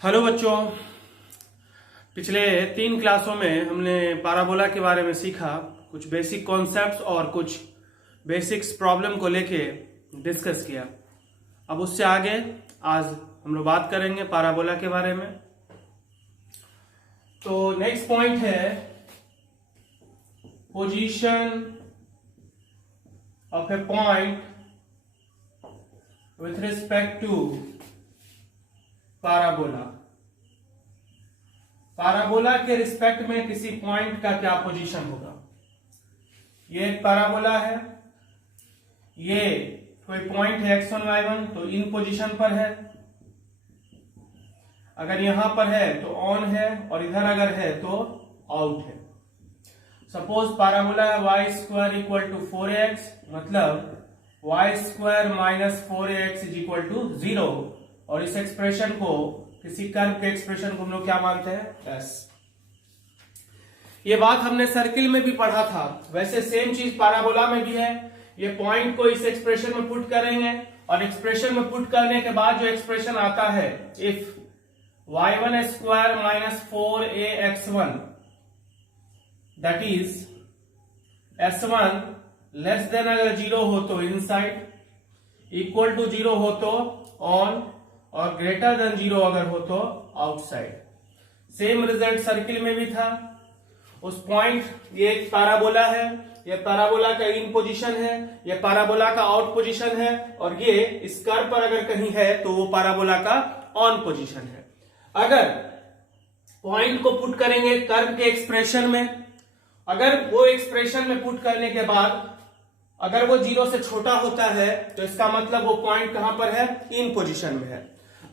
Hello बच्चों। पिछले 3 क्लासों में हमने पैराबोला के बारे में सीखा। कुछ बेसिक कॉन्सेप्ट्स और कुछ बेसिक्स प्रॉब्लम को लेके डिस्कस किया। अब उससे आगे आज हम लोग बात करेंगे पैराबोला के बारे में। तो नेक्स्ट पॉइंट है position of a point with respect to parabola. Parabola के रिस्पेक्ट में किसी पॉइंट का क्या पोजीशन होगा। ये एक पैराबोला है, ये कोई पॉइंट है x1 y1, तो इन पोजीशन पर है। अगर यहां पर है तो ऑन है और इधर अगर है तो आउट है। सपोज पैराबोला है y square equal to 4x, मतलब y square minus 4x is equal to 0। और इस एक्सप्रेशन को, किसी कर्व के एक्सप्रेशन को हम लोग क्या मानते हैं, s। ये बात हमने सर्किल में भी पढ़ा था। वैसे सेम चीज पैराबोला में भी है। ये पॉइंट को इस एक्सप्रेशन में पुट करेंगे और एक्सप्रेशन में पुट करने के बाद जो एक्सप्रेशन आता है, if y1 square minus 4ax1 that is s1 less than अगर 0 हो तो इनसाइड, इक्वल टू 0 हो तो ऑन, और ग्रेटर देन 0 अगर हो तो आउटसाइड। सेम रिजल्ट सर्किल में भी था। उस पॉइंट, ये एक पैराबोला है, ये पैराबोला का इन पोजीशन है, ये पैराबोला का आउट पोजीशन है, और ये इस कर्व पर अगर कहीं है तो वो पैराबोला का ऑन पोजीशन है। अगर पॉइंट को पुट करेंगे कर्व के एक्सप्रेशन में, अगर वो एक्सप्रेशन में पुट करने के बाद अगर वो 0 से छोटा होता है तो इसका मतलब वो पॉइंट कहां पर है, इन पोजीशन में है।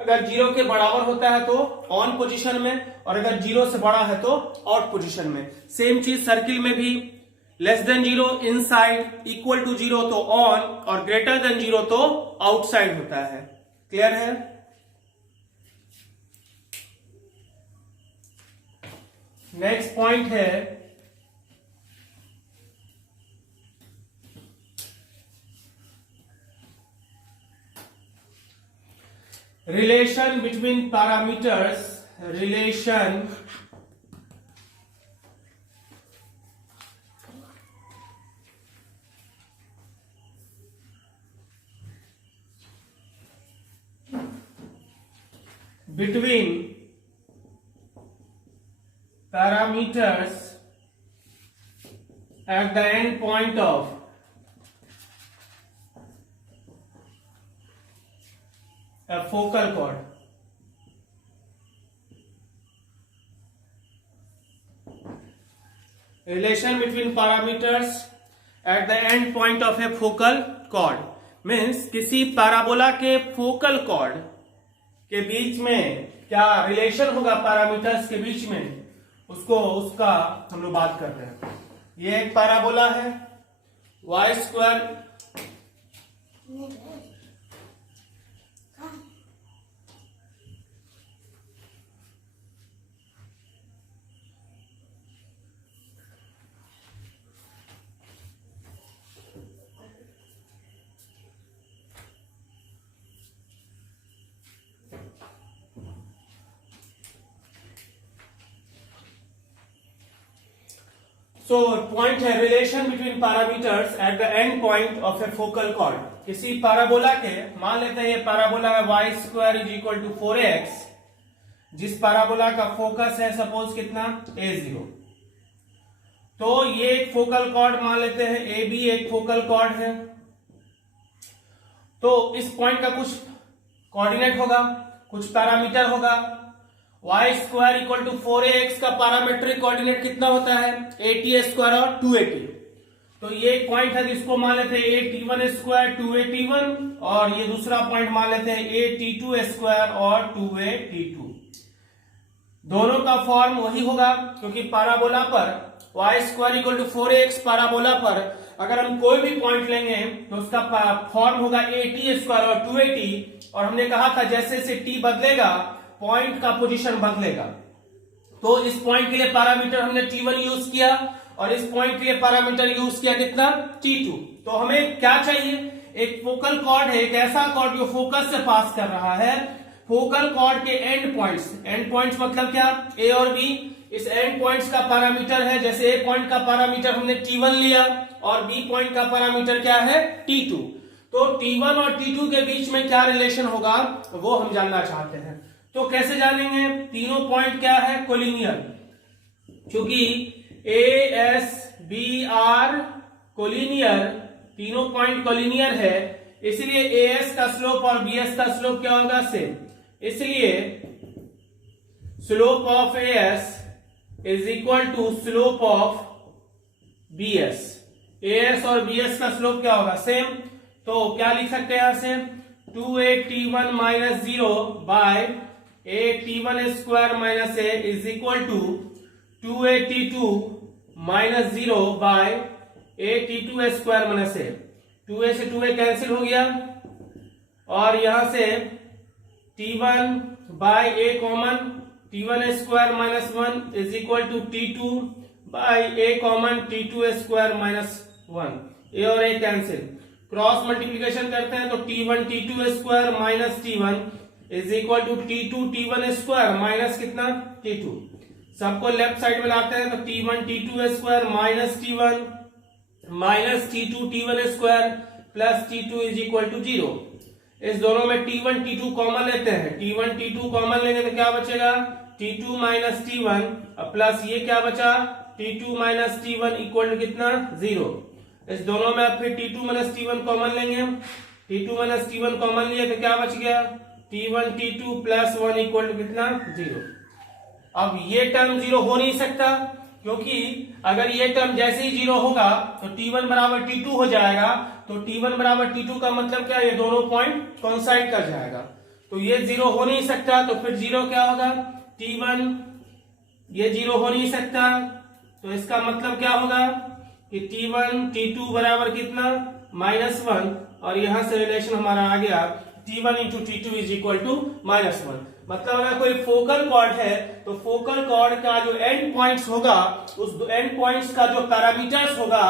अगर 0 के बराबर होता है तो ऑन पोजीशन में, और अगर 0 से बड़ा है तो आउट पोजीशन में। सेम चीज सर्किल में भी, less than 0 inside, equal to 0 तो ऑन, और ग्रेटर देन 0 तो आउटसाइड होता है। क्लियर है। नेक्स्ट पॉइंट है relation between parameters, relation between parameters at the end point of a focal chord। Relation between parameters at the end point of a focal chord means किसी parabola के focal cord के बीच में क्या relation होगा parameters के बीच में, उसका हम लोग बात कर रहे हैं। ये एक पैराबोला है, y स्क्वायर So point है relation between parameters at the end point of a focal chord. किसी पैराबोला के, मान लेते हैं ये पैराबोला है y square is equal to 4x, जिस पैराबोला का फोकस है सपोज कितना, a0। तो ये एक फोकल कॉर्ड मान लेते हैं, AB एक फोकल कॉर्ड है। तो इस पॉइंट का कुछ कोऑर्डिनेट होगा, कुछ पैरामीटर होगा। y square equal to 4ax का पैरामेट्रिक कोऑर्डिनेट कितना होता है, 80 स्क्वायर और 280। तो ये एक पॉइंट है जिसको मान लेते हैं a_t1 स्क्वायर 2a_t1, और ये दूसरा पॉइंट मान लेते हैं a_t2 स्क्वायर और 2a_t2। दोनों का फॉर्म वही होगा, क्योंकि पैराबोला पर y square equal to 4ax parabola पर अगर हम कोई भी पॉइंट लेंगे तो उसका फॉर्म होगा a_t स्क्वायर और 2a_t। और हमने कहा था जैसे जैसे t बदलेगा पॉइंट का पोजीशन बदलेगा। तो इस पॉइंट के लिए पैरामीटर हमने t1 यूज किया, और इस पॉइंट के लिए पैरामीटर यूज किया कितना, t2। तो हमें क्या चाहिए, एक फोकल कॉर्ड है, एक ऐसा कॉर्ड जो फोकस से पास कर रहा है। फोकल कॉर्ड के एंड पॉइंट्स मतलब क्या, ए और बी, इस एंड पॉइंट्स का पैरामीटर है, जैसे ए पॉइंट का पैरामीटर हमने T1 लिया और बी पॉइंट का पैरामीटर क्या है T2, तो T1 और T2 के बीच में क्या रिलेशन होगा वो हम जानना चाहते हैं। तो कैसे जानेंगे, तीनों पॉइंट क्या है, कोलिनियर, क्योंकि A S B are collinear, तीनों पॉइंट कोलिनियर है, इसलिए ए एस का स्लोप और बी एस का स्लोप क्या होगा, सेम, इसलिए slope of A S is equal to slope of B S, A S और बी एस का स्लोप क्या होगा, सेम, तो क्या लिख सकते हैं यहां से 2a t1 - 0 by a t1 square minus a is equal to 2a t2 - 0 by a t2 square minus a, 2a से 2a कैंसिल हो गया और यहां से t1 by a common, t1 square minus 1 is equal to t2 by a common t2 square minus 1, a और a cancel, cross multiplication करते हैं तो t1 t2 square minus t1 is equal to t2 t1 square minus कितना t2, सबको left side में लाते हैं तो t1 t2 square minus t1 minus t2 t1 square plus t2 is equal to 0। इस दोनों में t1 t2 कॉमन लेते हैं, t1 t2 कॉमन लेंगे तो क्या बचेगा t2 माइनस t1 प्लस ये क्या बचा t2 minus t1 equal to कितना 0। इस दोनों में आप फिर t2 माइनस t1 कॉमन लेंगे, t2 माइनस t1 कॉमन लिए तो क्या बच गया t1 t2 plus 1 equal to कितना 0। अब ये टर्म 0 हो नहीं सकता, क्योंकि अगर ये टर्म जैसे ही 0 होगा तो t1 बराबर t2 हो जाएगा, तो t1 बराबर t2 का मतलब क्या, ये दोनों पॉइंट कोइंसाइड कर जाएगा, तो ये 0 हो नहीं सकता, तो फिर 0 क्या होगा t1, ये 0 हो नहीं सकता, तो इसका मतलब क्या होगा कि t1 t2 बराबर कितना -1, और यहां से रिलेशन हमारा आ गया t1 into t2 is equal to -1। मतलब अगर कोई फोकल कॉर्ड है तो फोकल कॉर्ड का जो एंड पॉइंट्स होगा, उस एंड पॉइंट्स का जो पैरामीटर्स होगा,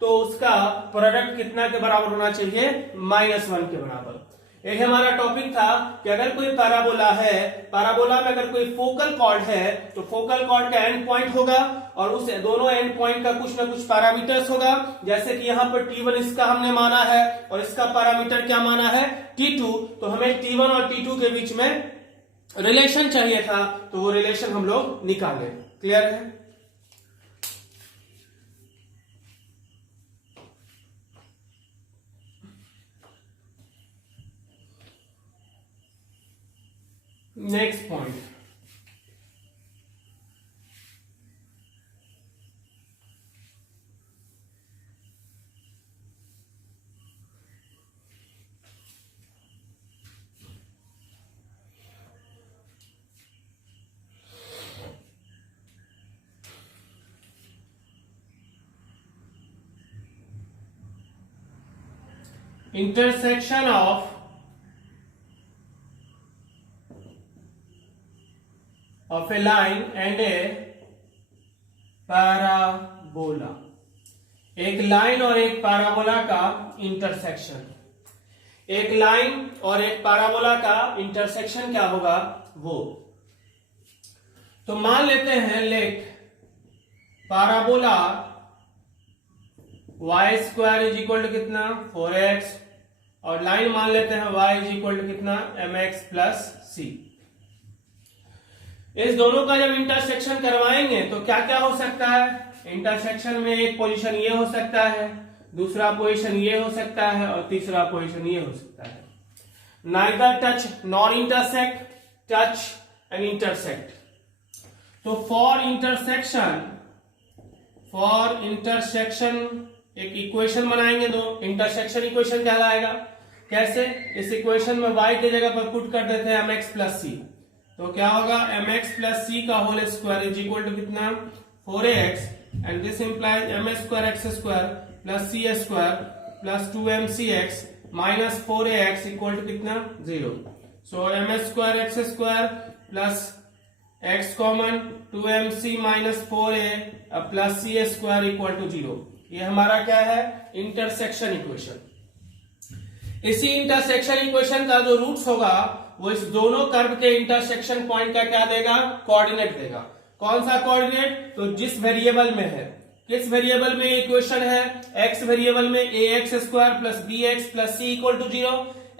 तो उसका प्रोडक्ट कितना के बराबर होना चाहिए -1 के बराबर। एक हमारा टॉपिक था कि अगर कोई पैराबोला है, पैराबोला में अगर कोई फोकल कॉर्ड है तो फोकल कॉर्ड का एंड पॉइंट होगा और उस दोनों एंड पॉइंट का कुछ ना कुछ पैरामीटर्स होगा, जैसे कि यहाँ पर t1 इसका हमने माना है और इसका पैरामीटर क्या माना है t2, तो हमें t1 और t2 के बीच में रिलेशन चाहिए था, तो वो रिलेशन हम लोग निकाले। क्लियर है? Next point, intersection of a line and a parabola, एक लाइन और एक पैराबोला का इंटरसेक्शन, एक लाइन और एक पैराबोला का इंटरसेक्शन क्या होगा वो, तो मान लेते हैं let parabola y square is equal to कितना 4x और लाइन मान लेते हैं y इज इक्वल टू कितना mx प्लस c। इस दोनों का जब इंटरसेक्शन करवाएंगे तो क्या क्या हो सकता है, इंटरसेक्शन में एक पोजीशन ये हो सकता है, दूसरा पोजीशन ये हो सकता है और तीसरा पोजीशन ये हो सकता है। Neither touch nor intersect, touch and intersect. तो फॉर इंटरसेक्शन एक इक्वेशन बनाएंगे, दो इंटरसेक्शन इक्वेशन कहलाएगा। कैसे, इस इक्वेशन में y की जगह पर पुट कर देते हैं mx प्लस c, तो क्या होगा mx प्लस c का whole square is equal to कितना 4ax and this implies ms square x square plus c square plus 2mcx minus 4ax equal to कितना 0। So ms square x square plus x common 2mc minus 4a plus c square equal to 0। ये हमारा क्या है intersection equation. इसी intersection equation का जो roots होगा वो इस दोनों कर्व के इंटरसेक्शन पॉइंट का क्या देगा, कोऑर्डिनेट देगा। कौन सा कोऑर्डिनेट, तो जिस वेरिएबल में है, किस वेरिएबल में इक्वेशन है, एक्स वेरिएबल में ax square plus bx plus c equal to 0,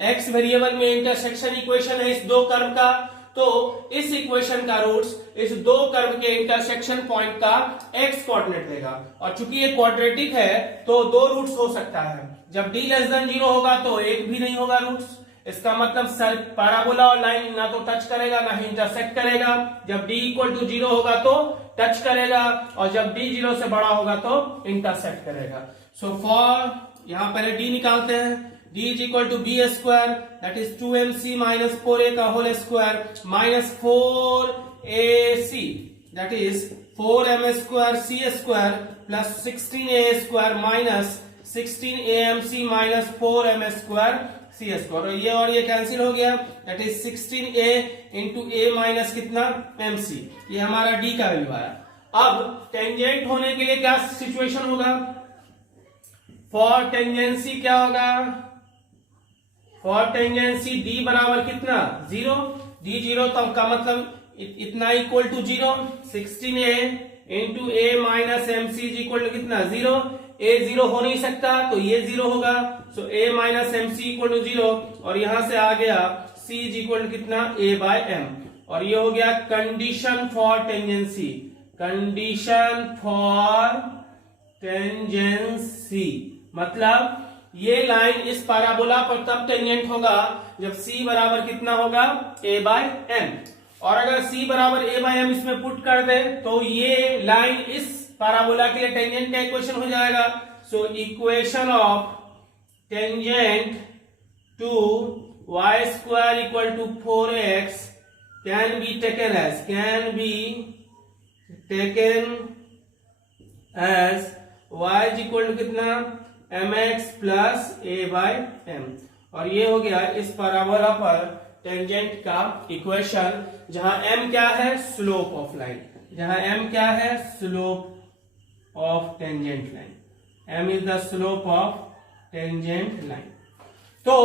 x variable में इंटरसेक्शन इक्वेशन है इस दो कर्व का, तो इस इक्वेशन का रूट्स इस दो कर्व के इंटरसेक्शन पॉइंट का एक्स कोऑर्डिनेट देगा। और चूंकि ये क्वाड्रेटिक है तो दो रूट्स हो सकता है, जब d लेस देन 0 होगा तो एक भी नहीं होगा रूट्स। इसका मतलब पैराबोला और लाइन ना तो टच करेगा ना ही इंटरसेक्ट करेगा। जब d इक्वल टू 0 होगा तो टच करेगा और जब d 0 से बड़ा होगा तो इंटरसेक्ट करेगा। सो फॉर, यहां पहले d निकालते हैं, d is equal to b square that is 2mc minus 4a का whole square minus 4ac that is 4m square c square plus 16a square minus 16amc minus 4m square c square, और ये cancel हो गया that is 16a into a minus कितना mc, ये हमारा d का value आया। अब टेंजेंट होने के लिए क्या सिचुएशन होगा, फॉर टेंजेंसी क्या होगा, फॉर टेंजेंसी d बराबर कितना 0, d 0 तो का मतलब इतना equal to 0, 16a into a minus mc is equal to कितना 0, a 0 हो नहीं सकता तो ये 0 होगा, so a minus mc equal to 0, और यहां से आ गया c इज इक्वल टू कितना a बाय m, और ये हो गया condition for tangency, condition for tangency, मतलब ये लाइन इस पैराबोला पर तब टेंजेंट होगा जब c बराबर कितना होगा a बाय m, और अगर c बराबर a बाय m इसमें पुट कर दे तो ये लाइन इस पैराबोला के लिए टेंजेंट का इक्वेशन हो जाएगा। So equation of tangent to y square equal to 4x can be taken as y is equal to कितना mx plus a by m, और ये हो गया इस पैराबोला पर टेंजेंट का इक्वेशन, जहां m क्या है, स्लोप ऑफ लाइन, जहां m क्या है, slope of tangent line, m is the slope of tangent line. तो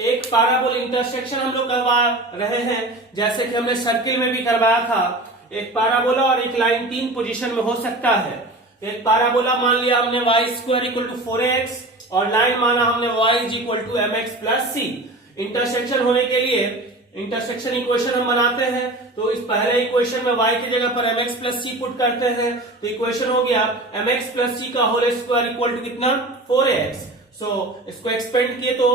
एक पैराबोल इंटरसेक्शन हम लोग करवा रहे हैं, जैसे कि हमने सर्किल में भी करवाया था। एक पैराबोला और एक लाइन तीन पोजीशन में हो सकता है। एक पैराबोला मान लिया हमने y square equal to 4x और लाइन माना हमने y is equal to mx plus c। Intersection होने के लिए इंटरसेक्शन इक्वेशन हम बनाते हैं, तो इस पहले इक्वेशन में y की जगह पर mx प्लस c पुट करते हैं, तो इक्वेशन हो गया mx प्लस c का होल स्क्वायर इक्वल टू कितना 4x। सो इसको एक्सपेंड किए तो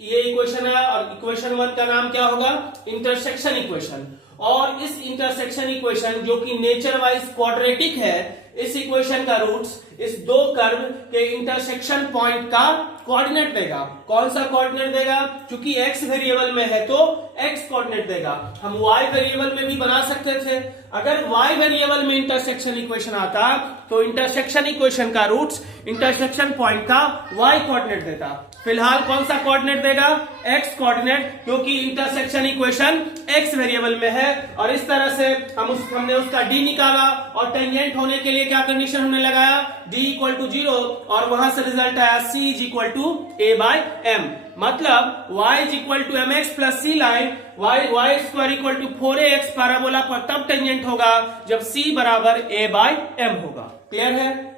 ये इक्वेशन है, और इक्वेशन 1 का नाम क्या होगा, इंटरसेक्शन इक्वेशन। और इस इंटरसेक्शन इक्वेशन जो कि नेचर वाइज क्वाड्रेटिक है, इस इक्वेशन का रूट्स इस दो कर्व के इंटरसेक्शन पॉइंट का कोऑर्डिनेट देगा। कौन सा कोऑर्डिनेट देगा, क्योंकि x वेरिएबल में है तो x कोऑर्डिनेट देगा। हम y वेरिएबल में भी बना सकते थे, अगर y वेरिएबल में इंटरसेक्शन इक्वेशन आता तो इंटरसेक्शन इक्वेशन का रूट्स इंटरसेक्शन पॉइंट का y कोऑर्डिनेट देता। फिलहाल कौन सा कोऑर्डिनेट देगा, x कोऑर्डिनेट, क्योंकि इंटरसेक्शन इक्वेशन x वेरिएबल में है। और इस तरह से हमने उसका d निकाला, और टेंजेंट होने के लिए क्या कंडीशन हमने लगाया, d इक्वल टू 0, और वहां से रिजल्ट आया c is equal to a by m, मतलब y is equal to mx plus c line y square equal to 4ax parabola पर तब टेंजेंट होगा जब c बराबर a बाय m होगा। क्लियर है।